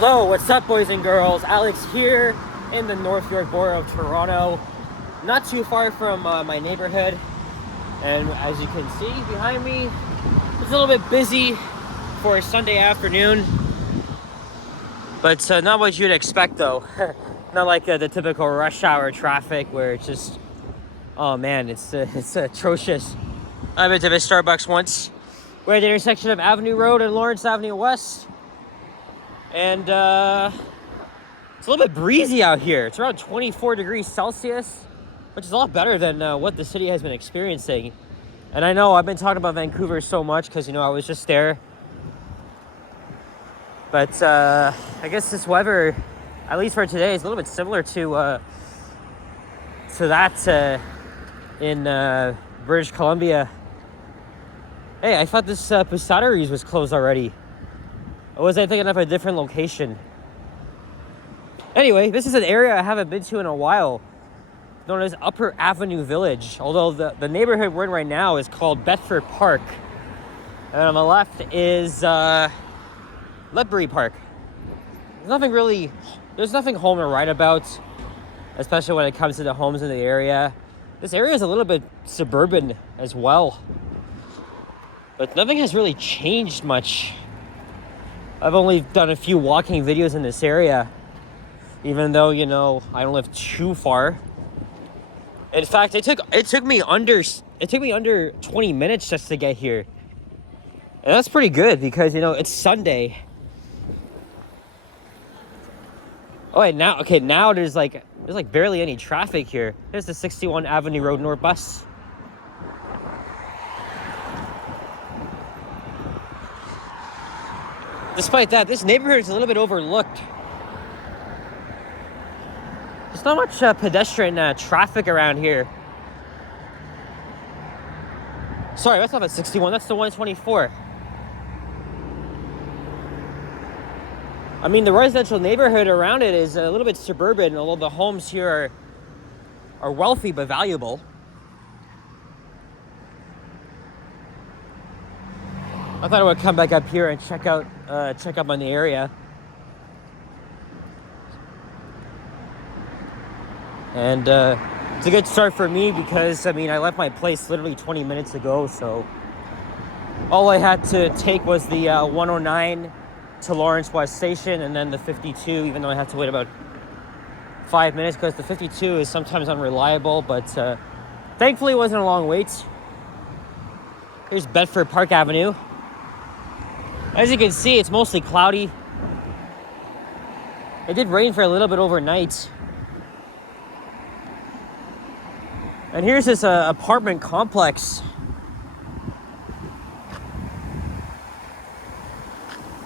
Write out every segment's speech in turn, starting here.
Hello, what's up, boys and girls? Alex here in the North York borough of Toronto, not too far from my neighborhood. And as you can see behind me, it's a little bit busy for a Sunday afternoon, but not what you'd expect though. Not like the typical rush hour traffic where it's just, oh man, it's atrocious. I've been to this Starbucks once. We're at the intersection of Avenue Road and Lawrence Avenue West. And it's a little bit breezy out here. It's around 24 degrees Celsius, which is a lot better than what the city has been experiencing. And I know I've been talking about Vancouver so much because, I was just there. But I guess this weather, at least for today, is a little bit similar to that in British Columbia. Hey, I thought this Poussaderies was closed already. Or was I thinking of a different location? Anyway, this is an area I haven't been to in a while, known as Upper Avenue Village. Although the neighborhood we're in right now is called Bedford Park. And on the left is Ledbury Park. There's nothing home to write about, especially when it comes to the homes in the area. This area is a little bit suburban as well. But nothing has really changed much. I've only done a few walking videos in this area, even though, I don't live too far. In fact, it took me under 20 minutes just to get here. And that's pretty good because, it's Sunday. Oh, wait, now there's barely any traffic here. There's the 61 Avenue Road North bus. Despite that, this neighborhood is a little bit overlooked. There's not much pedestrian traffic around here. Sorry, that's not the 61, that's the 124. I mean, the residential neighborhood around it is a little bit suburban, although the homes here are wealthy but valuable. I thought I would come back up here and check up on the area. And it's a good start for me because, I left my place literally 20 minutes ago, so all I had to take was the 109 to Lawrence West Station and then the 52, even though I had to wait about 5 minutes because the 52 is sometimes unreliable, but thankfully it wasn't a long wait. Here's Bedford Park Avenue. As you can see, it's mostly cloudy. It did rain for a little bit overnight. And here's this apartment complex.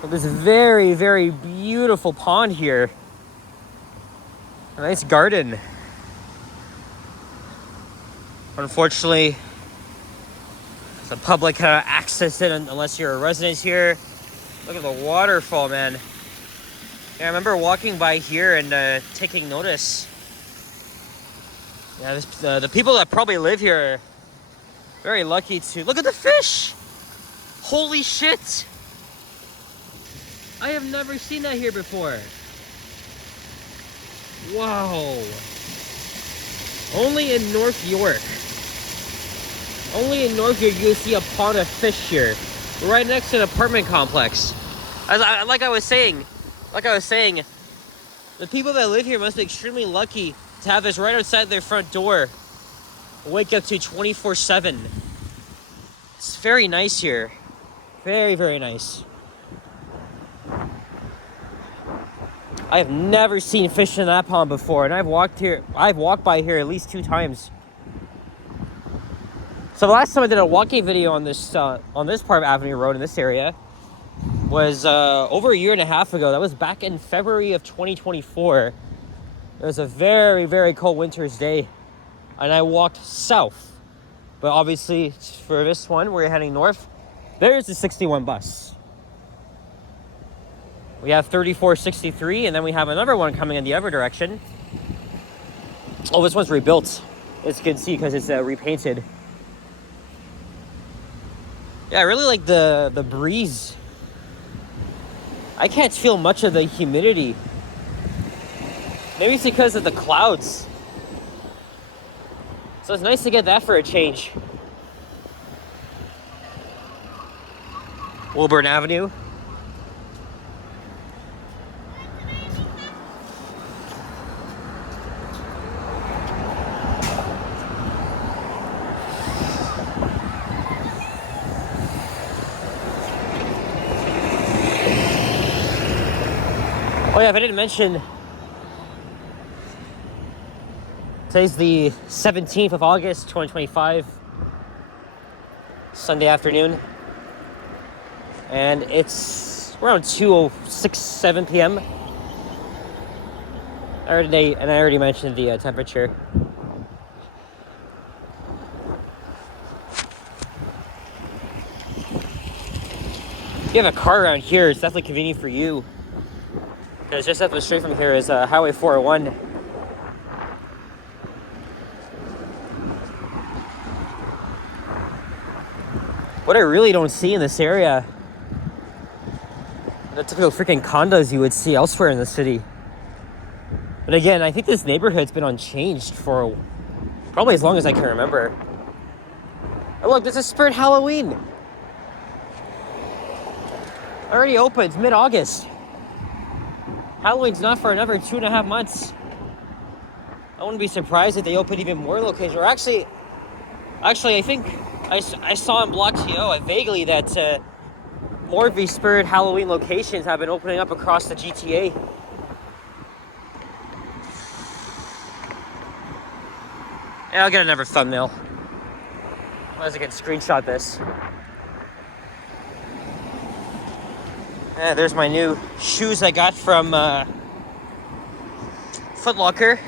With this very, very beautiful pond here. A nice garden. Unfortunately, the public cannot access it unless you're a resident here. Look at the waterfall, man. Yeah, I remember walking by here and taking notice. Yeah, the people that probably live here are very lucky to... Look at the fish! Holy shit! I have never seen that here before. Wow. Only in North York. Only in North York you see a pond of fish here, right next to an apartment complex. Like I was saying, the people that live here must be extremely lucky to have this right outside their front door. Wake up to 24/7. It's very nice here. Very, very nice. I have never seen fish in that pond before, and I've walked by here at least 2 times. So the last time I did a walking video on this part of Avenue Road in this area was over a year and a half ago. That was back in February of 2024. It was a very, very cold winter's day, and I walked south. But obviously, for this one, we're heading north. There's the 61 bus. We have 3463, and then we have another one coming in the other direction. Oh, this one's rebuilt, as you can see, because it's repainted. Yeah, I really like the breeze I can't feel much of the humidity. Maybe it's because of the clouds. So it's nice to get that for a change. Woburn Avenue. Oh yeah, if I didn't mention, today's the 17th of August, 2025, Sunday afternoon, and it's around 2:06, 7 p.m. I already mentioned the temperature. If you have a car around here, it's definitely convenient for you. Because just up the street from here is Highway 401. What I really don't see in this area, the typical freaking condos you would see elsewhere in the city. But again, I think this neighborhood's been unchanged for probably as long as I can remember. Oh look, this is Spirit Halloween. Already open, it's mid-August. Halloween's not for another 2.5 months. I wouldn't be surprised if they open even more locations. Or actually, I think I saw in Block TO vaguely that more of these Spirit Halloween locations have been opening up across the GTA. Yeah, I'll get another thumbnail. Otherwise I can screenshot this. Yeah, there's my new shoes I got from Foot Locker.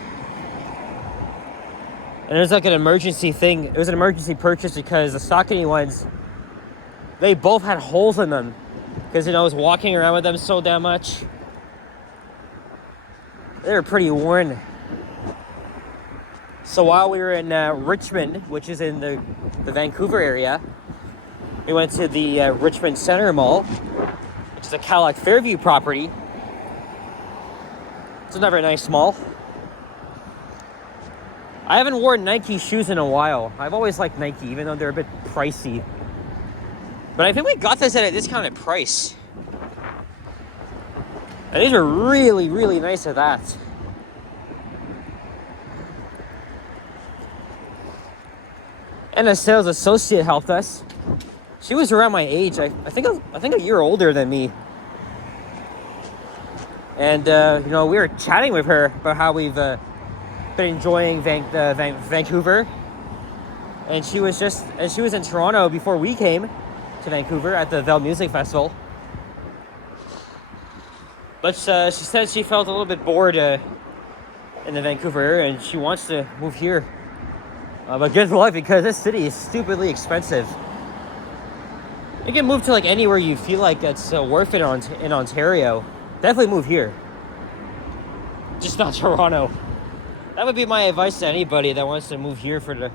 And there's like an emergency thing. It was an emergency purchase because the Saucony ones, they both had holes in them. Because, I was walking around with them so damn much. They were pretty worn. So while we were in Richmond, which is in the Vancouver area, we went to the Richmond Center Mall, which is a Cadillac Fairview property. It's another nice mall. I haven't worn Nike shoes in a while. I've always liked Nike, even though they're a bit pricey. But I think we got this at a discounted price. And these are really, really nice at that. And a sales associate helped us. She was around my age. I think a year older than me. And we were chatting with her about how we've been enjoying Vancouver. And she was in Toronto before we came to Vancouver at the Vel Music Festival. But she said she felt a little bit bored in the Vancouver area and she wants to move here. But good luck because this city is stupidly expensive. You can move to like anywhere you feel like that's worth it in Ontario. Definitely move here. Just not Toronto. That would be my advice to anybody that wants to move here for the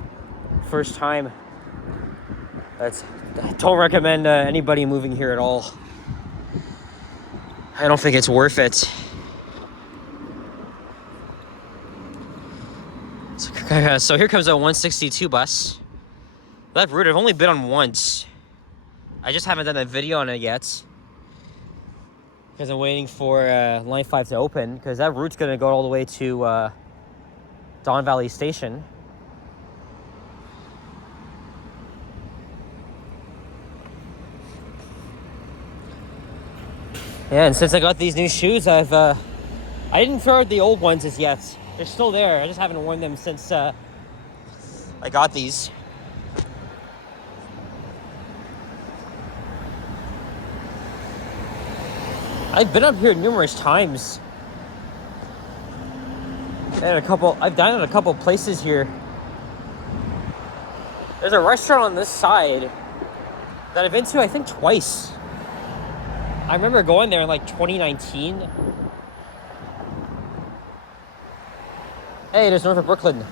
first time. I don't recommend anybody moving here at all. I don't think it's worth it. So here comes a 162 bus. That route I've only been on once. I just haven't done a video on it yet. Because I'm waiting for Line 5 to open. Because that route's going to go all the way to Don Valley Station. Yeah, and since I got these new shoes, I didn't throw out the old ones as yet. They're still there. I just haven't worn them since I got these. I've been up here numerous times. I've dined at a couple places here. There's a restaurant on this side that I've been to, I think, twice. I remember going there in like 2019. Hey, there's North of Brooklyn.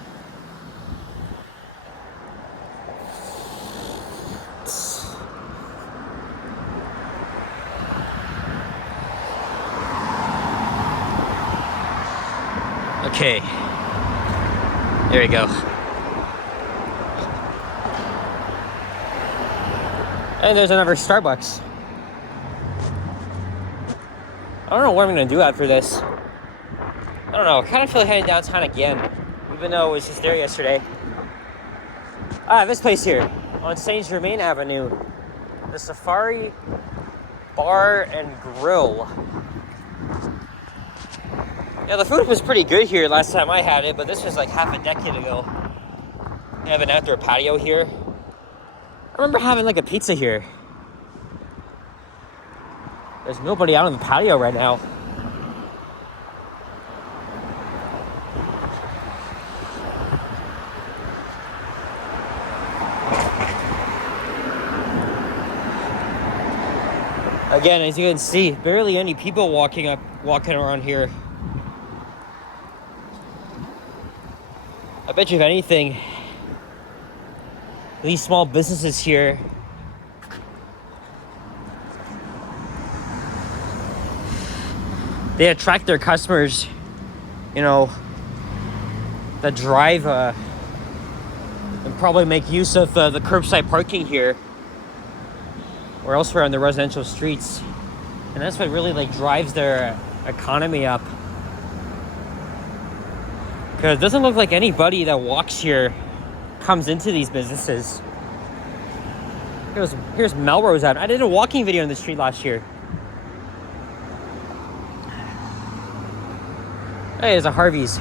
Okay. There we go. And there's another Starbucks. I don't know what I'm gonna do after this. I don't know. I kind of feel like heading downtown again, even though it was just there yesterday. This place here on Saint Germain Avenue, the Safari Bar and Grill. Yeah, the food was pretty good here last time I had it, but this was like half a decade ago. They have an outdoor patio here. I remember having like a pizza here. There's nobody out on the patio right now. Again, as you can see, barely any people walking around here. I bet you if anything, these small businesses here they attract their customers, you know, that drive and probably make use of the curbside parking here or elsewhere on the residential streets. And that's what really like drives their economy up. Because it doesn't look like anybody that walks here comes into these businesses. Here's Melrose Avenue. I did a walking video on the street last year. Hey, there's a Harvey's.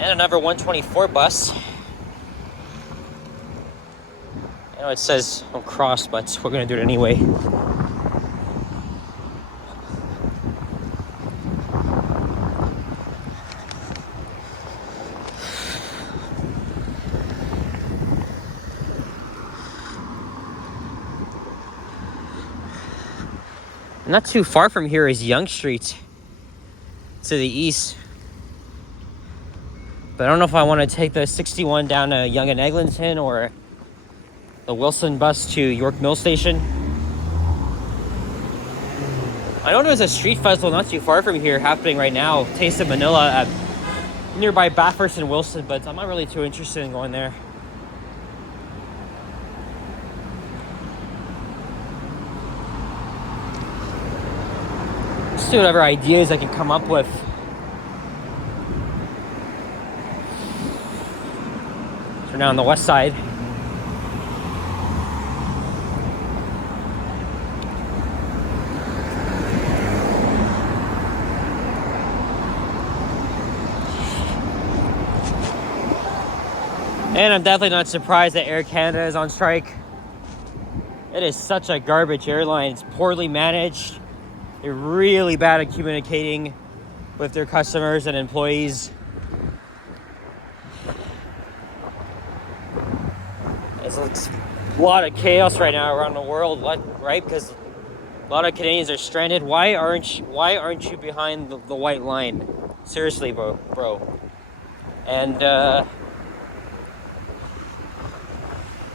And another 124 bus. I know it says don't cross, but we're gonna do it anyway. Not too far from here is Yonge Street to the east. But I don't know if I want to take the 61 down to Yonge and Eglinton or the Wilson bus to York Mill Station. I know there's a street festival not too far from here happening right now, Taste of Manila at nearby Bathurst and Wilson, but I'm not really too interested in going there. See whatever ideas I can come up with. So now on the west side. And I'm definitely not surprised that Air Canada is on strike. It is such a garbage airline. It's poorly managed. They're really bad at communicating with their customers and employees. It's a lot of chaos right now around the world, right? Because a lot of Canadians are stranded. Why aren't you behind the white line? Seriously, bro. And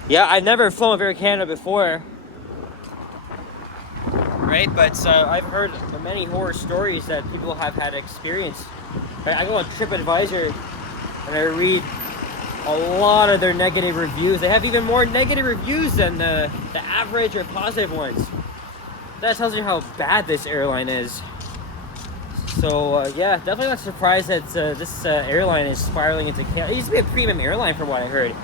yeah, I've never flown with Air Canada before. Right, but I've heard many horror stories that people have had experience. Right? I go on TripAdvisor and I read a lot of their negative reviews. They have even more negative reviews than the average or positive ones. That tells you how bad this airline is. So yeah, definitely not surprised that this airline is spiraling into chaos. It used to be a premium airline from what I heard.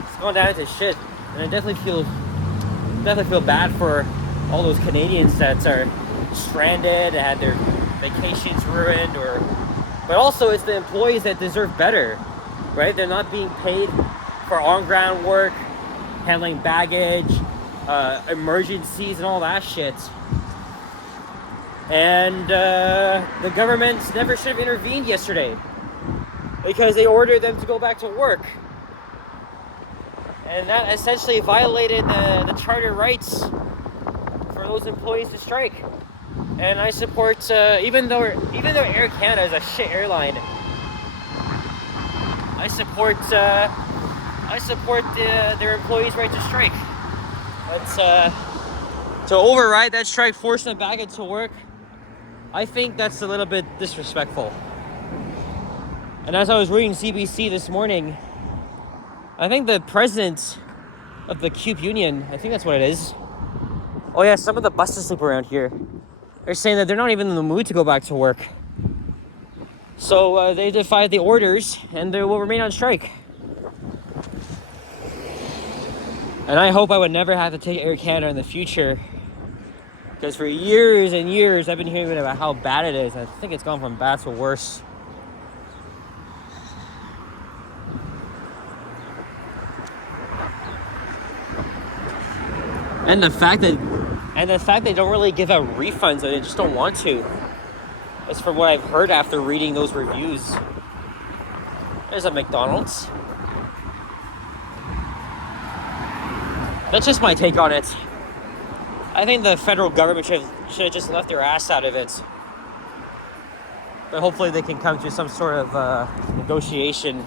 It's going down into shit, and I definitely feel bad for all those Canadians that are stranded, had their vacations ruined, but also it's the employees that deserve better, right? They're not being paid for on-ground work, handling baggage, emergencies and all that shit. And the government never should have intervened yesterday because they ordered them to go back to work. And that essentially violated the charter rights for those employees to strike. And I support, even though Air Canada is a shit airline, I support their employees' right to strike. But to override that strike, force them back into work, I think that's a little bit disrespectful. And as I was reading CBC this morning, I think the president of the CUPE union, I think that's what it is. Oh yeah, some of the buses loop around here. They're saying that they're not even in the mood to go back to work. So they defied the orders and they will remain on strike. And I hope I would never have to take Air Canada in the future. Because for years and years, I've been hearing about how bad it is. I think it's gone from bad to worse. And the fact that they don't really give out refunds, or they just don't want to. That's from what I've heard after reading those reviews. There's a McDonald's. That's just my take on it. I think the federal government should have just left their ass out of it. But hopefully they can come to some sort of negotiation.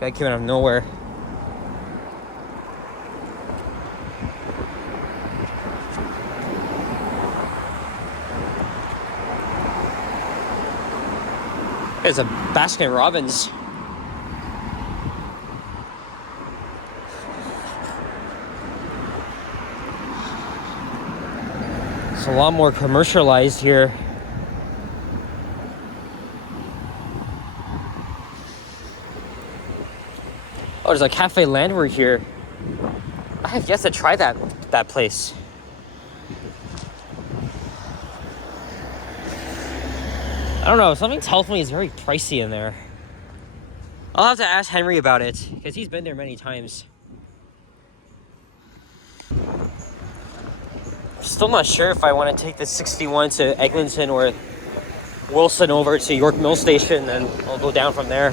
That came out of nowhere. There's a Baskin Robbins. It's a lot more commercialized here. Oh, there's a Cafe Ledbury here. I have yet to try that place. I don't know, something tells me it's very pricey in there. I'll have to ask Henry about it, because he's been there many times. Still not sure if I want to take the 61 to Eglinton or Wilson over to York Mill Station, and I'll go down from there.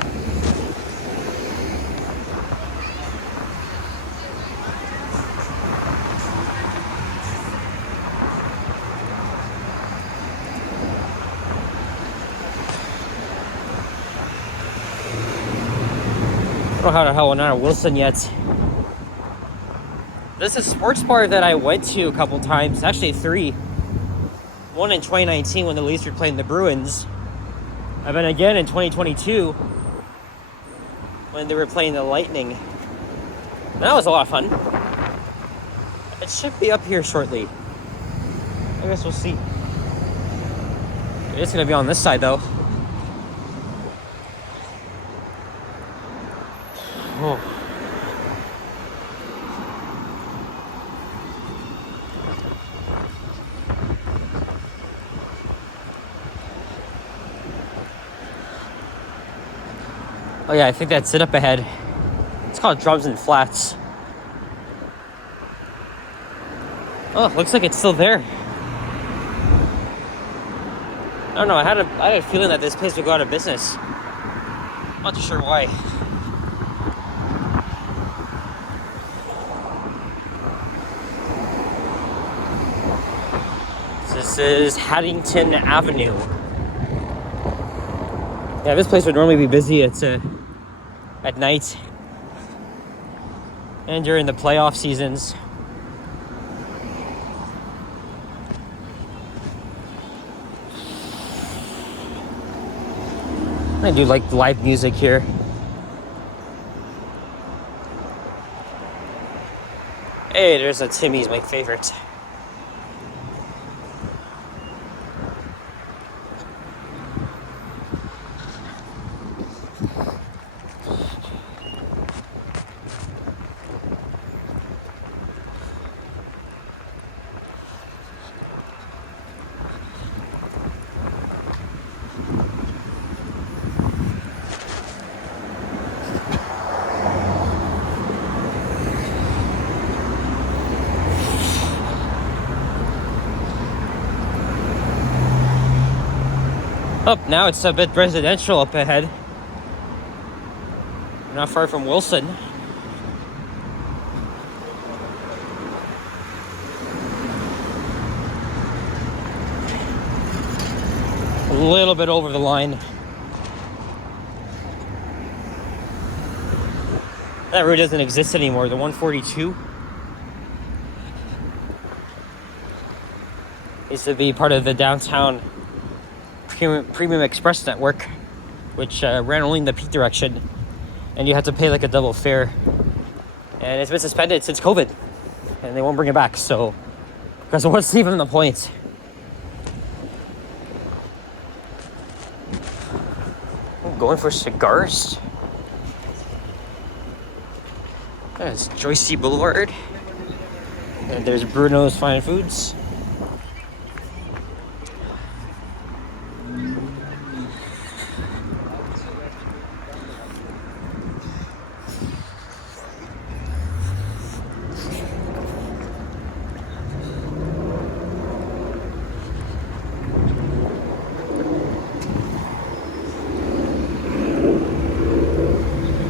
I don't know how the hell I'm not at Wilson yet. This is a sports bar that I went to a couple times, actually 3. One in 2019 when the Leafs were playing the Bruins. I've been again in 2022 when they were playing the Lightning. And that was a lot of fun. It should be up here shortly. I guess we'll see. It's gonna be on this side though. Oh. Oh yeah, I think that's it up ahead. It's called Drums and Flats. Oh, looks like it's still there. I don't know, I had a feeling that this place would go out of business. I'm not too sure why. This is Haddington Avenue. Yeah, this place would normally be busy at night and during the playoff seasons. I do like live music here. Hey, there's a Timmy's, my favorite. Oh, now it's a bit residential up ahead. Not far from Wilson. A little bit over the line. That road doesn't exist anymore, the 142. They Used to be part of the downtown Premium Express network, which ran only in the peak direction, and you had to pay like a double fare. And it's been suspended since COVID, and they won't bring it back. So, because what's even the point? I'm going for cigars. There's Joyce Boulevard, and there's Bruno's Fine Foods.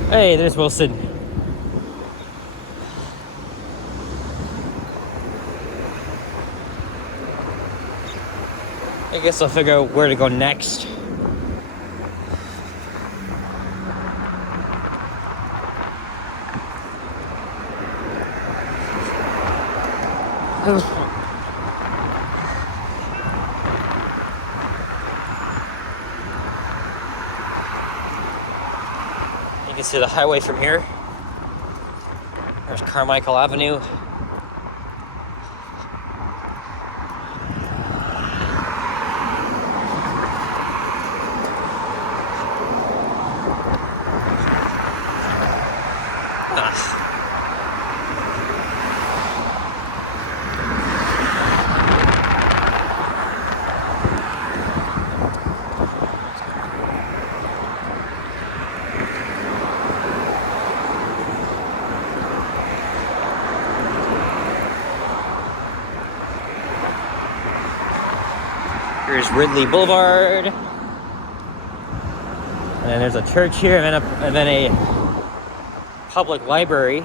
Hey, there's Wilson. I guess I'll figure out where to go next. You can see the highway from here. There's Carmichael Avenue. Here's Ridley Boulevard. And then there's a church here, and then a public library.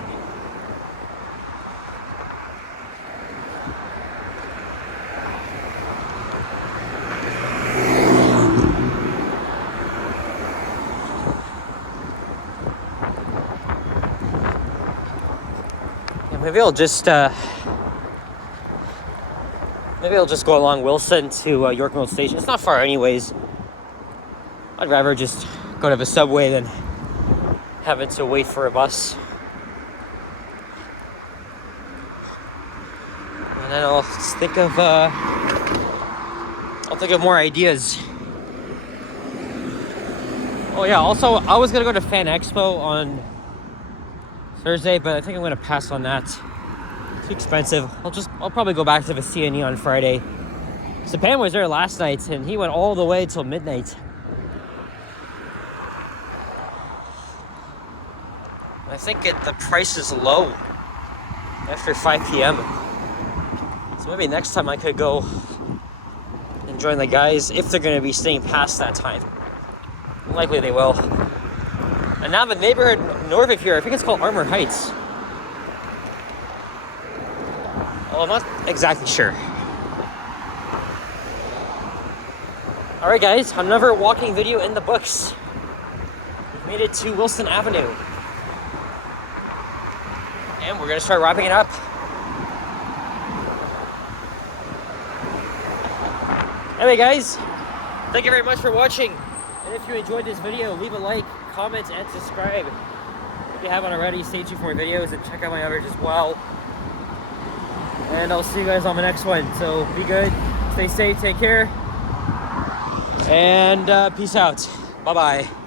Yeah, maybe I'll just go along Wilson to York Mills Station. It's not far anyways. I'd rather just go to the subway than having to wait for a bus. And then I'll think of more ideas. Oh yeah, also I was gonna go to Fan Expo on Thursday, but I think I'm gonna pass on that. Too expensive. I'll probably go back to the CNE on Friday. Sapan was there last night and he went all the way till midnight. I think the price is low after 5 p.m. So maybe next time I could go and join the guys if they're going to be staying past that time. Likely they will. And now the neighborhood north of here, I think it's called Armour Heights. Well, I'm not exactly sure. Alright guys, another walking video in the books. We've made it to Wilson Avenue. And we're gonna start wrapping it up. Anyway guys, thank you very much for watching. And if you enjoyed this video, leave a like, comment, and subscribe. If you haven't already, stay tuned for more videos and check out my others as well. And I'll see you guys on the next one. So be good, stay safe, take care, and peace out. Bye-bye.